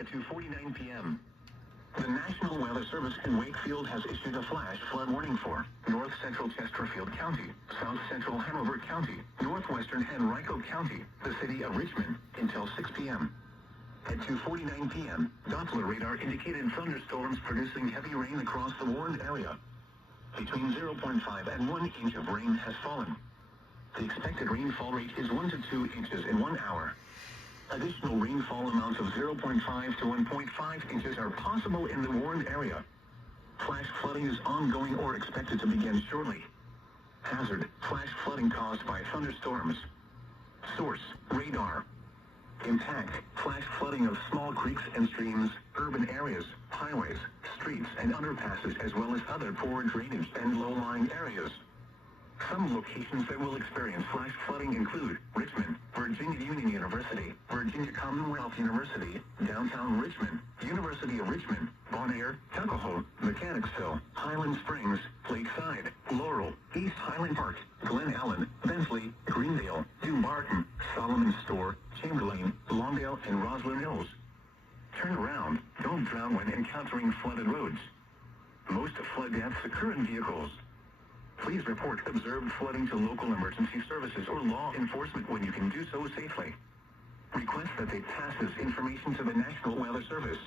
at 2:49 p.m. The National Weather Service in Wakefield has issued a flash flood warning for north central Chesterfield County, south central Hanover County, northwestern Henrico County, the city of Richmond, until 6 p.m. At 2:49 p.m., Doppler radar indicated thunderstorms producing heavy rain across the warned area. Between 0.5 and 1 inch of rain has fallen. The expected rainfall rate is 1 to 2 inches in 1 hour. Additional rainfall amounts of 0.5 to 1.5 inches are possible in the warned area. Flash flooding is ongoing or expected to begin shortly. Hazard: flash flooding caused by thunderstorms. Source: radar. Impact: flash flooding of small creeks and streams, urban areas, highways, streets, and underpasses, as well as other poor drainage and low-lying areas. Some locations that will experience flash flooding include Richmond, Virginia Union University, Virginia Commonwealth University, downtown Richmond, University of Richmond, Bon Air, Tuckahoe, Mechanicsville, Highland Springs, Lakeside, Laurel, East Highland Park, Glen Allen, Bentley, Greendale, Dumbarton, Solomon Store, Chamberlain, Lawndale, and Roslyn Hills. Turn around. Don't drown when encountering flooded roads. Most flood deaths occur in vehicles. Please report observed flooding to local emergency services or law enforcement when you can do so safely. Request that they pass this information to the National Weather Service.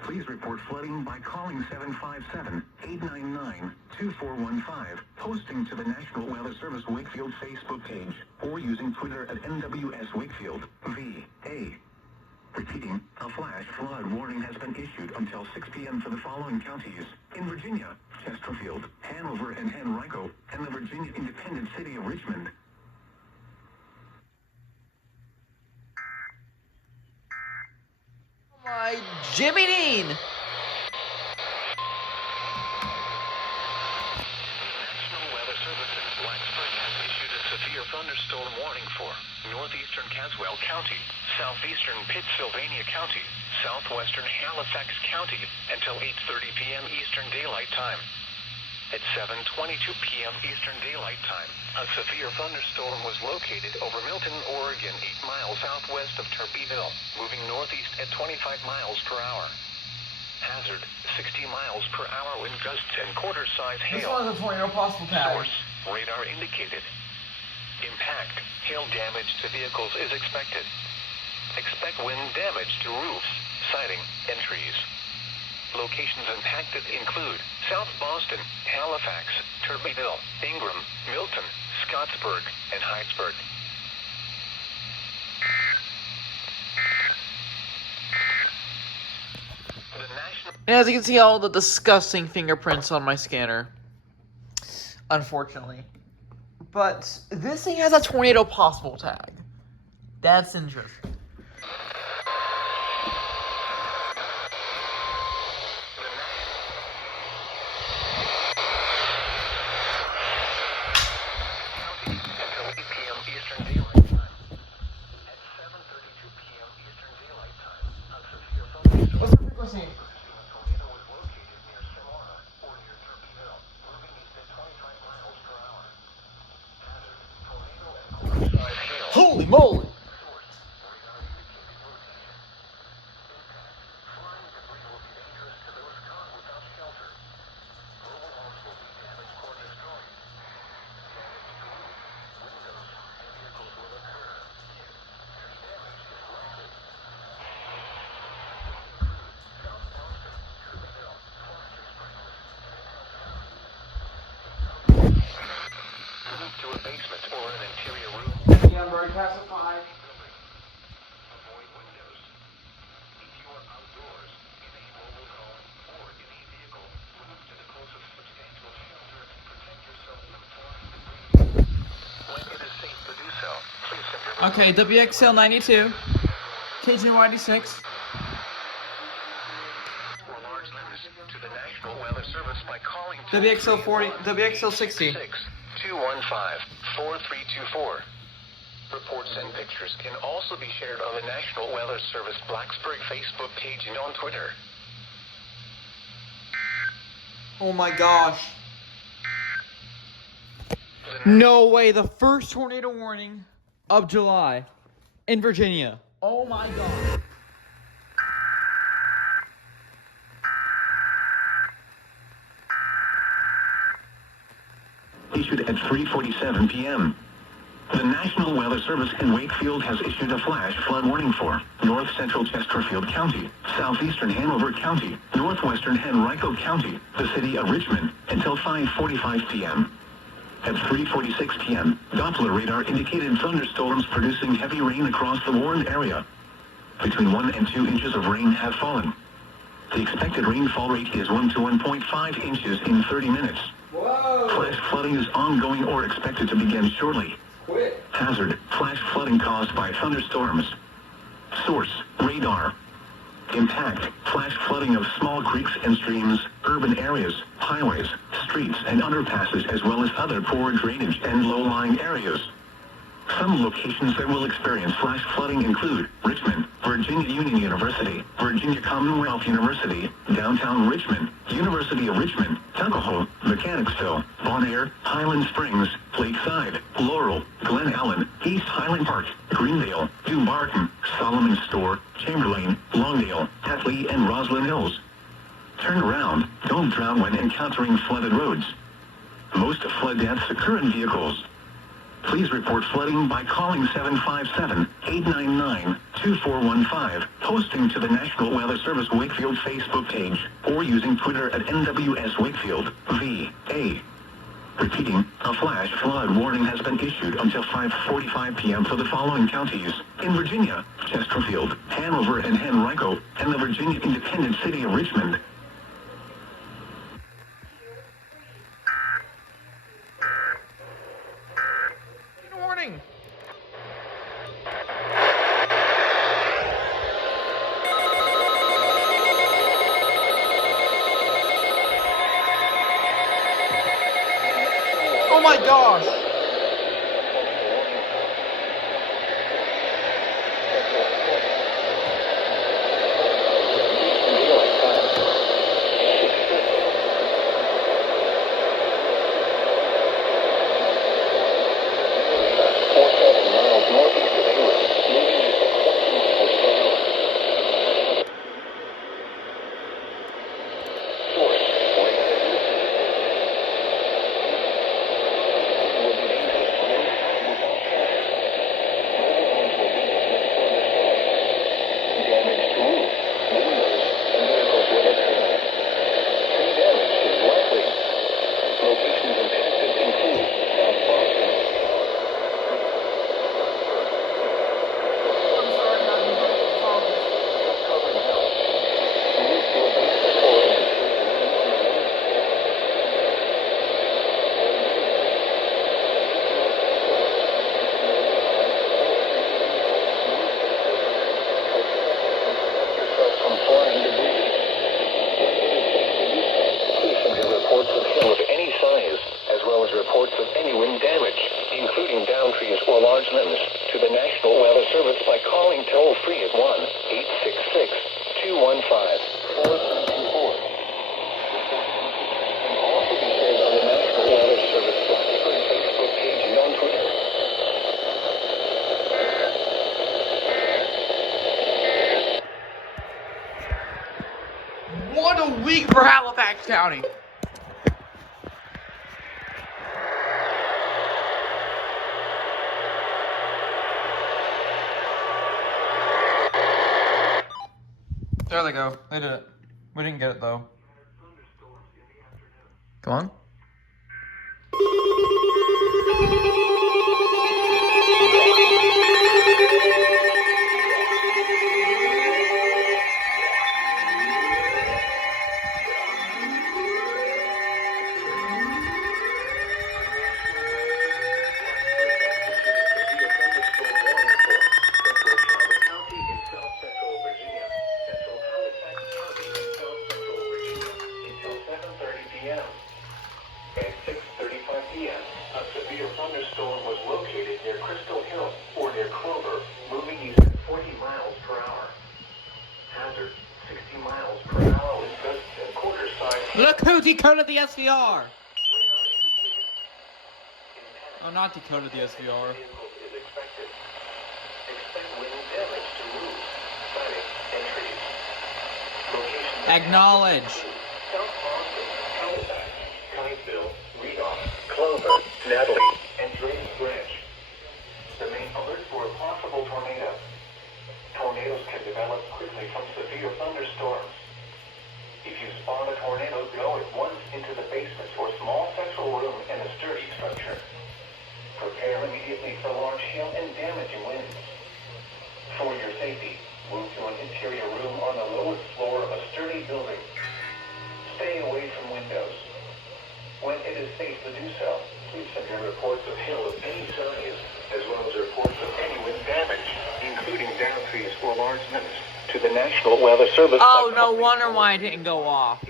Please report flooding by calling 757-899-2415, posting to the National Weather Service Wakefield Facebook page, or using Twitter at NWS Wakefield, VA. Repeating, a flash flood warning has been issued until 6 p.m. for the following counties: in Virginia, Chesterfield, Hanover, and Henrico, and the Virginia independent city of Richmond. Oh my Jimmy Dean! National Weather Service in Blacksburg has issued a severe thunderstorm warning for northeastern Caswell County, southeastern Pittsylvania County, southwestern Halifax County until 8:30 p.m. Eastern Daylight Time. At 7:22 p.m. Eastern Daylight Time, a severe thunderstorm was located over Milton, Oregon, 8 miles southwest of Turbeville, moving northeast at 25 miles per hour. Hazard: 60 miles per hour wind gusts and quarter-size hail. This one is a tornado possible tag. Source: radar indicated. Impact: hail damage to vehicles is expected. Expect wind damage to roofs, siding, and trees. Locations impacted include South Boston, Halifax, Turbeville, Ingram, Milton, Scottsburg, and Heidelberg. And as you can see, all the disgusting fingerprints on my scanner. Unfortunately. But this thing has a tornado possible tag. That's interesting. What's the frequency? Holy moly! To a basement or an interior room. Yeah, broadcast at 5. Avoid windows. If you are outdoors, in a mobile home, or in a vehicle, move to the closest substantial shelter and protect yourself from flying debris. When it is safe to do so, please send your Okay, WXL 92. KGYD6. for large limits to the National Weather Service by calling WXL 40. WXL 60. 215-4324. Reports and pictures can also be shared on the National Weather Service Blacksburg Facebook page and on Twitter. Oh my gosh. No way, the first tornado warning of July in Virginia. Oh my god. at 3:47 p.m. The National Weather Service in Wakefield has issued a flash flood warning for north central Chesterfield County, southeastern Hanover County, northwestern Henrico County, the city of Richmond, until 5:45 p.m. At 3:46 p.m., Doppler radar indicated thunderstorms producing heavy rain across the warned area. Between 1 and 2 inches of rain have fallen. The expected rainfall rate is 1 to 1.5 inches in 30 minutes. Whoa. Flash flooding is ongoing or expected to begin shortly. Quit. Hazard, flash flooding caused by thunderstorms. Source, radar. Impact, flash flooding of small creeks and streams, urban areas, highways, streets, and underpasses, as well as other poor drainage and low-lying areas. Some locations that will experience flash flooding include Richmond, Virginia Union University, Virginia Commonwealth University, downtown Richmond, University of Richmond, Tuckahoe, Mechanicsville, Bon Air, Highland Springs, Lakeside, Laurel, Glen Allen, East Highland Park, Greendale, Dumbarton, Solomon Store, Chamberlain, Longdale, Hatley, and Roslyn Hills. Turn around. Don't drown when encountering flooded roads. Most flood deaths occur in vehicles. Please report flooding by calling 757-899-2415, posting to the National Weather Service Wakefield Facebook page, or using Twitter at NWS Wakefield, VA. Repeating, a flash flood warning has been issued until 5:45 p.m. for the following counties: in Virginia, Chesterfield, Hanover, and Henrico, and the Virginia Independent City of Richmond. Warning. Oh my gosh. Reports of any wind damage, including downed trees or large limbs, to the National Weather Service by calling toll-free at 1-866-215-4724. And also be shared on the National Weather Service Facebook page and on Twitter. What a week for Halifax County. There they go. They did it. We didn't get it though. Come on. At 6:35 p.m., a severe thunderstorm was located near Crystal Hill, or near Clover, moving east at 40 miles per hour. Hazard, 60 miles per hour with gusts and quarter size. Look who decoded the SVR! Oh, not decoded the SVR. Is expected. Expect wind damage to roofs, siding, and trees. Location Acknowledge. South Boston, Halifax, Countyville, Clover, Natalie, and Drake Branch. The main alert for a possible tornado. Tornadoes can develop quickly from severe thunderstorms. If you spot a tornado, go at once into the basement for a small central room and a sturdy structure. Prepare immediately for large hail and damaging winds. For your safety, move to an interior room on the lowest floor of a sturdy building. Stay away from windows. When it is safe to do so, please send your reports of hail of any size, as well as reports of any wind damage, including down trees or large limbs, to the National Weather Service. Oh, no wonder why it didn't go off.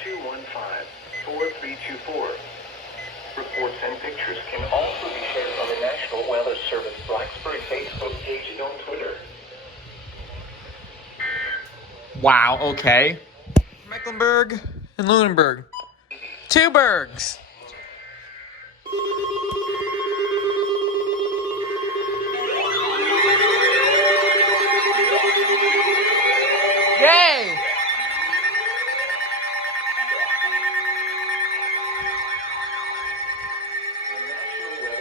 866-215-4324. Reports and pictures can also be shared on the National Weather Service Blacksburg Facebook page and on Twitter. Wow, okay. Mecklenburg and Lunenburg. Two Bergs. Yay!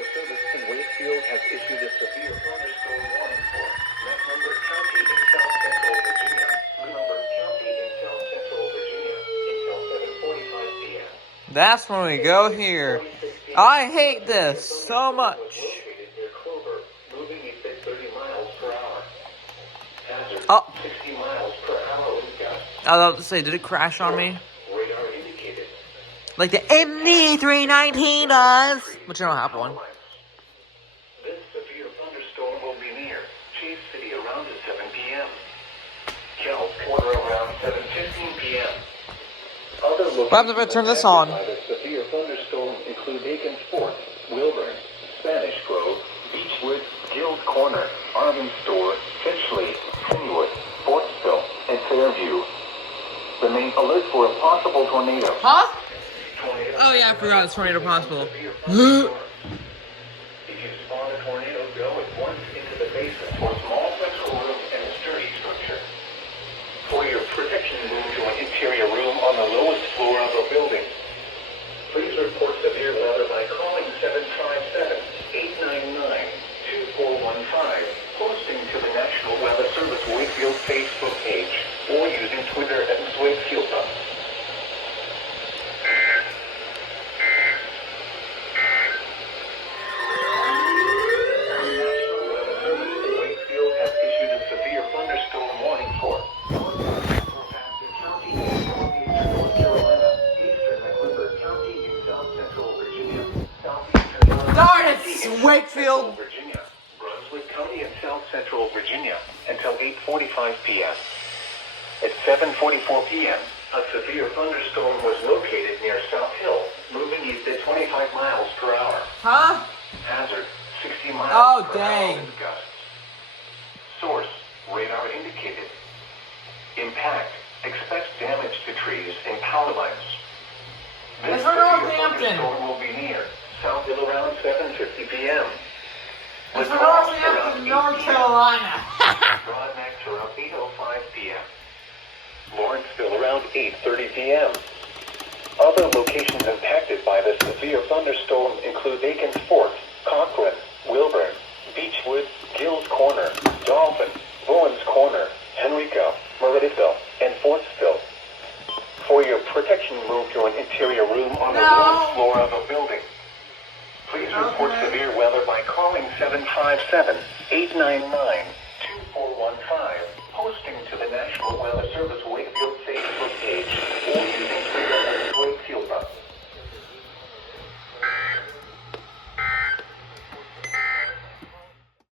Has issued a severe thunderstorm warning for Mecklenburg County in south central Virginia, Lunenburg County in south central Virginia until 7:45 p.m. That's when we go here. I hate this so much. Located near Clover, moving at 30 miles per hour. Hazard, Oh. 60 miles per hour wind gusts. I was about to say, did it crash on me? Radar indicated. Like the MD319 does. But you don't have one. This severe thunderstorm will be near Chase City around 7 p.m. Kells Corner around 7:15 p.m. Other What happens if I turn this on? by the severe thunderstorm include Aiken Fort, Wilburn, Spanish Grove, Beechwood, Gills Corner, Arvin Store, Finchley, Kennywood, Fortsville, and Fairview. The main alert for a possible tornado. Huh? Oh yeah, I forgot it's tornado possible. If you spawn a tornado, go at once into the basement for a small central room and a sturdy structure. For your protection, move to an interior room on the lowest floor of a building. Please report severe weather by calling 757-899-2415, posting to the National Weather Service Wakefield Facebook page, or using Twitter at Wakefield. Darn it, Wakefield! Virginia, Brunswick County and South Central Virginia until 8:45 p.m. At 7:44 p.m., a severe thunderstorm was located near South Hill, moving east at 25 miles per hour. Huh? Hazard, 60 miles Oh, per dang. hour wind gusts. Source, radar indicated. Impact, expect damage to trees and power lines. This It's for severe Northampton. thunderstorm will be near South Hill around 7:50 p.m. It's for Lacrosse Northampton, around North 8 p.m. Carolina. Broadmax around 8:05 p.m. Lawrenceville around 8:30 p.m. Other locations impacted by this severe thunderstorm include Aiken's Fort, Cochrane, Wilburn, Beechwood, Gills Corner, Dolphin, Bowens Corner, Henrico, Meredithville, and Fortsville. For your protection, move to an interior room on the lowest floor of a building. Please report severe weather by calling 757-899-2415, posting to the National Weather Service